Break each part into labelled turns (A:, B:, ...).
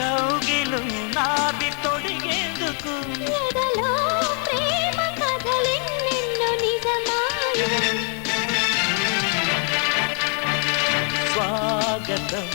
A: కౌగిలు నాది తొడిగేందుకు?
B: ప్రేమ కథలి నిన్ను నిజమాయ.
A: స్వాగతం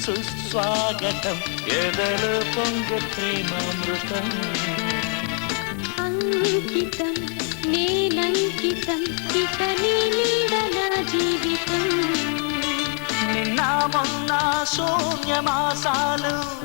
A: సుస్వాగతం ఎదలు పొంగు ప్రేమామృతం.
B: అంకితం నేనంకితం ఇక నీడన జీవితం.
A: నిన్న శూన్యమాసాలు.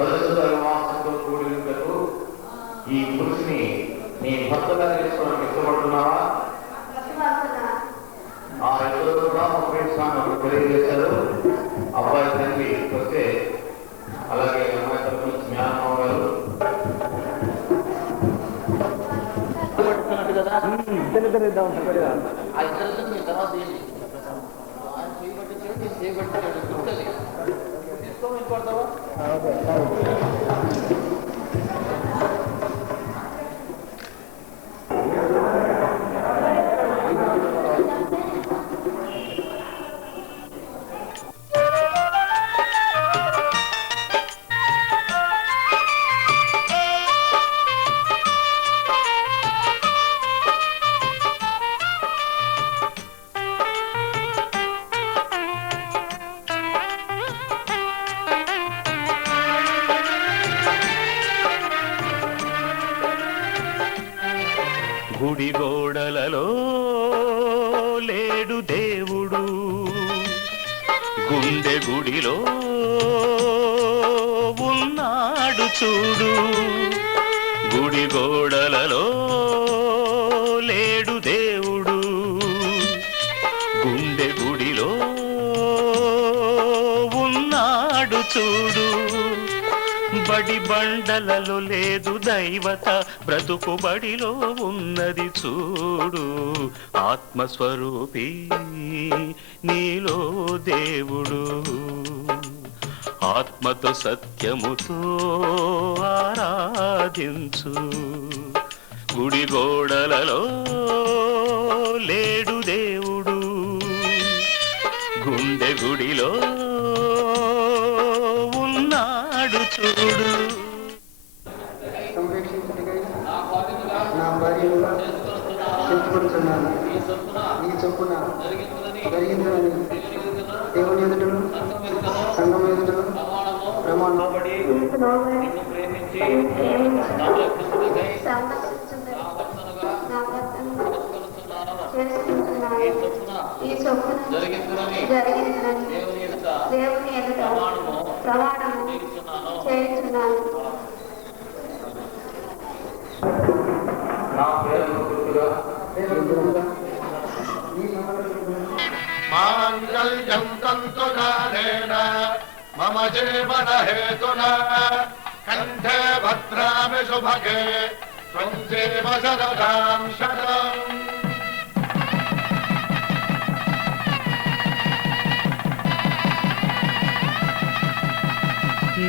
A: ప్రజలతో
C: విమోచనతో కూడి ఉండకు ఈ పురుషుని నీ భర్తగా చేసుకోవడానికి ఇష్టపడుతున్నావా? ఆ ఇద్దరు కూడా ఉపయోగిస్తాను తెలియజేశారు. అబ్బాయి తండ్రి వస్తే అలాగే అమ్మాయి తరఫున జ్ఞానం గారు. ఆ ఇద్దరితో మీ తర్వాత ఆయన చేయబట్టి చేయబట్టి తీసుకోమని పడతావా Okay.
A: గుడి గోడలలో లేడు దేవుడు. గుండె గుడిలో ఉన్నాడు చూడు. గుడి గోడలలో
D: బడి బండలలో లేదు దైవత. బ్రతుకు బడిలో ఉన్నది చూడు ఆత్మస్వరూపి నీలో దేవుడు. ఆత్మతో సత్యముతో ఆరాధించు. గుడి గోడలలో లేడు చూడు
E: నా భార్యను చొప్పున జరిగిందని దేవుని ఎదుటను సంఘం ఎదుటను ప్రమాణం
B: ఈ చొప్పున జరిగిందని దేవుని ఎదుట ప్రమాణము చేయించున్నాను
C: నా పేరును గుర్తుగా
E: ఈ సంబంధం
F: మాంగళ్యం తంతుకాలేన మమ జీవన హేతున కంఠే భద్రామి శుభగే త్వం జీవ శరదాం శతం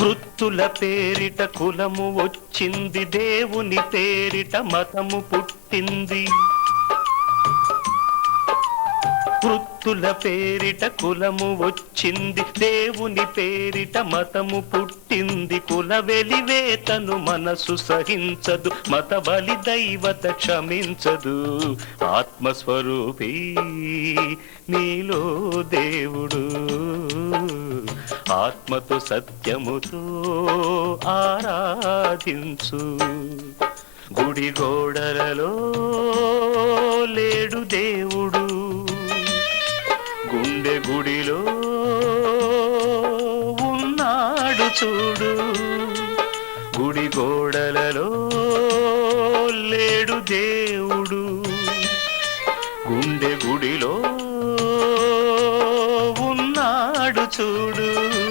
D: కృత్తుల పేరిట కులము వచ్చింది దేవుని పేరిట మతము పుట్టింది. వృత్తుల పేరిట కులము వచ్చింది దేవుని పేరిట మతము పుట్టింది. కుల వెలివేతను మనసు సహించదు మత బలి దైవత క్షమించదు. ఆత్మస్వరూపీ నీలో దేవుడు. ఆత్మతో సత్యముతో ఆరాధించు. గుడి గోడలలో లేడు దేవుడు. గుండె గుడిలో ఉన్నాడు చూడు. గుడి గోడలలో లేడు దేవుడు. గుండె గుడిలో చూడు.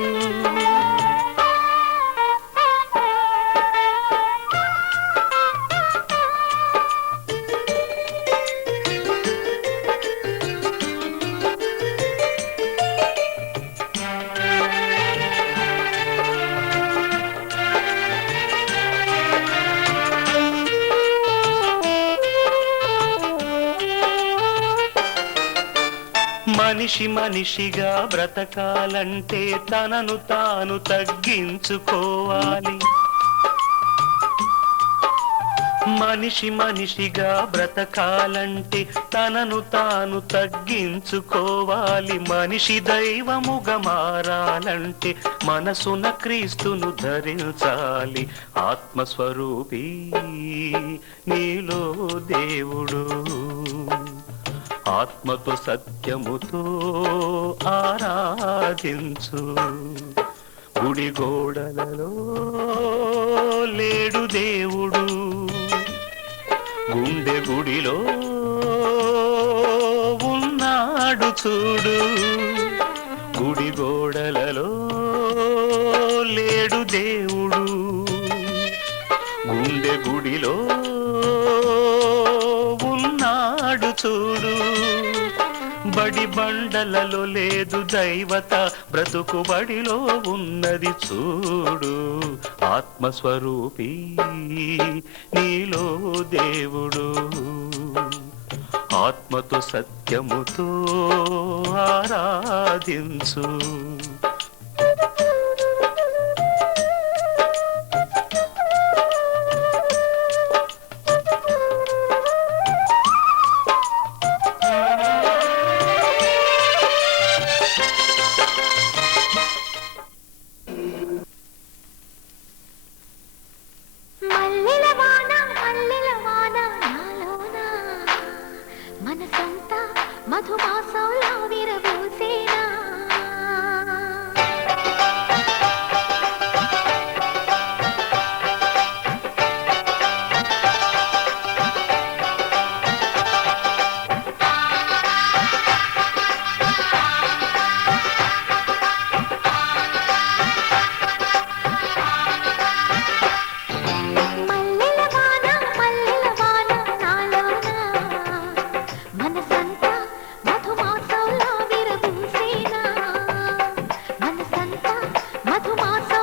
D: మనిషి మనిషిగా బ్రతకాలంటే తనను తాను తగ్గించుకోవాలి. మనిషి మనిషిగా బ్రతకాలంటే తనను తాను తగ్గించుకోవాలి. మనిషి దైవముగా మారాలంటే మనసున క్రీస్తును ధరించాలి. ఆత్మస్వరూపీ నీలో దేవుడు. ఆత్మతో సత్యముతో ఆరాధించు. గుడి గోడలలో లేడు దేవుడు. గుండె గుడిలో ఉన్నాడు చూడు. గుడి గోడలలో బండలలో లేదు దైవత బ్రతుకు బడిలో ఉన్నది చూడు. ఆత్మస్వరూపి నీలో దేవుడు. ఆత్మతో సత్యముతో ఆరాధించు.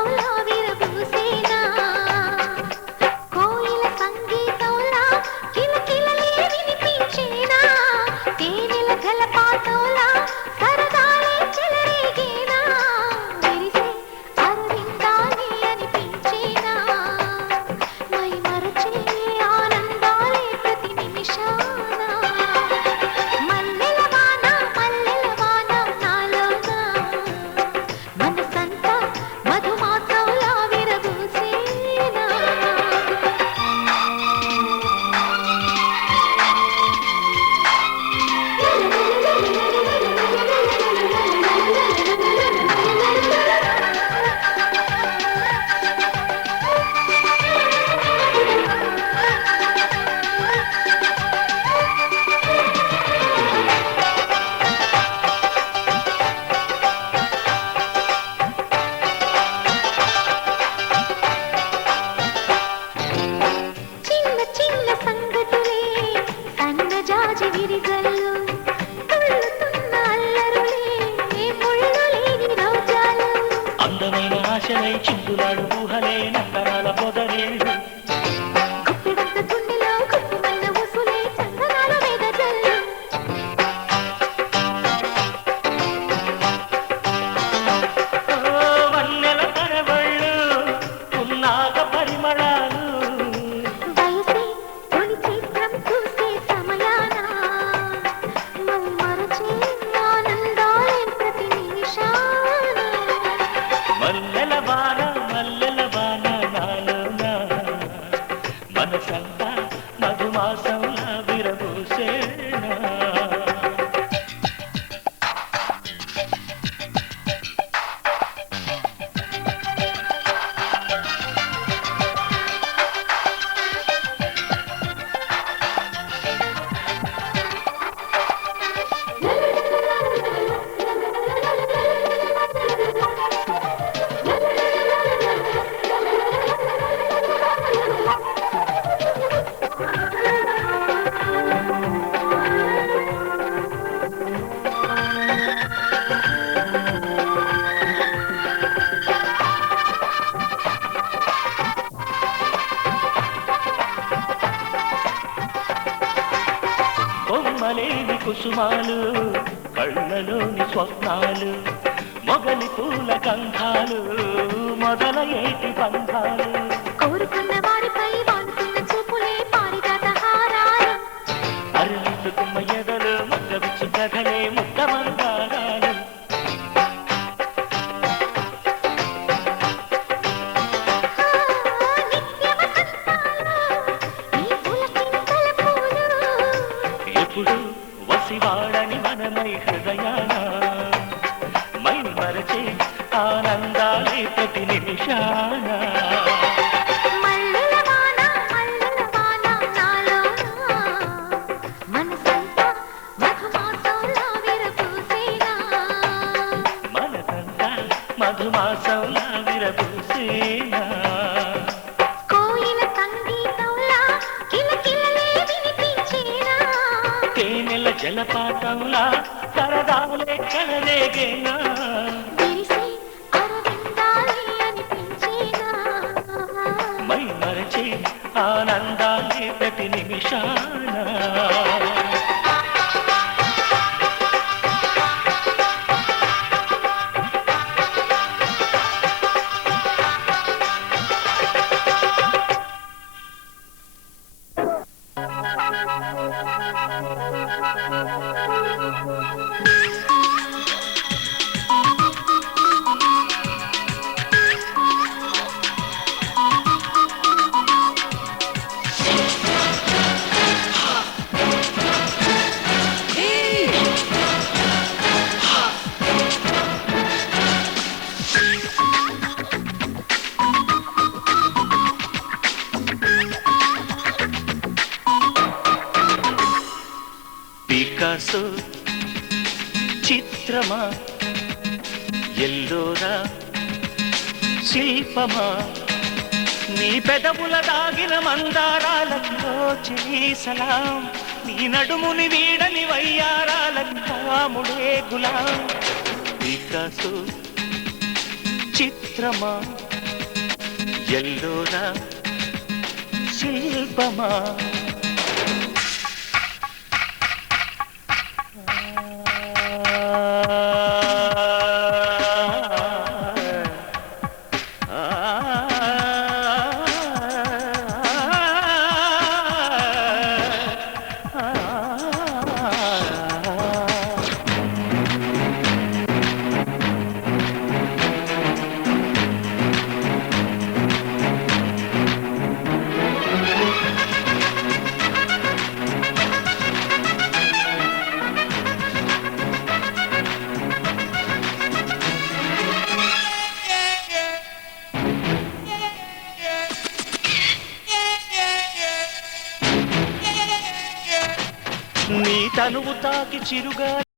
G: அல்லாவே స్వప్నాలు మొగలి పూల గంధాలు మొదలయేటి బంధాలు.
B: కోరుకున్న వారిపై వాడుతున్న చూపులే పారిజాత హారాలు.
G: అరుచుకున్న ఎదలు మగ్గవిచ్చు కథలే ईशान 上 శిల్పమా? నీ పెదవుల దాగిన మందారాలలో సలాం. నీ నడుముని వీడని వయ్యారాలకు గులాం. పికాసో చిత్రమా? ఎల్లోనా? శిల్పమా? నీ తనువు తాకి చిరుగా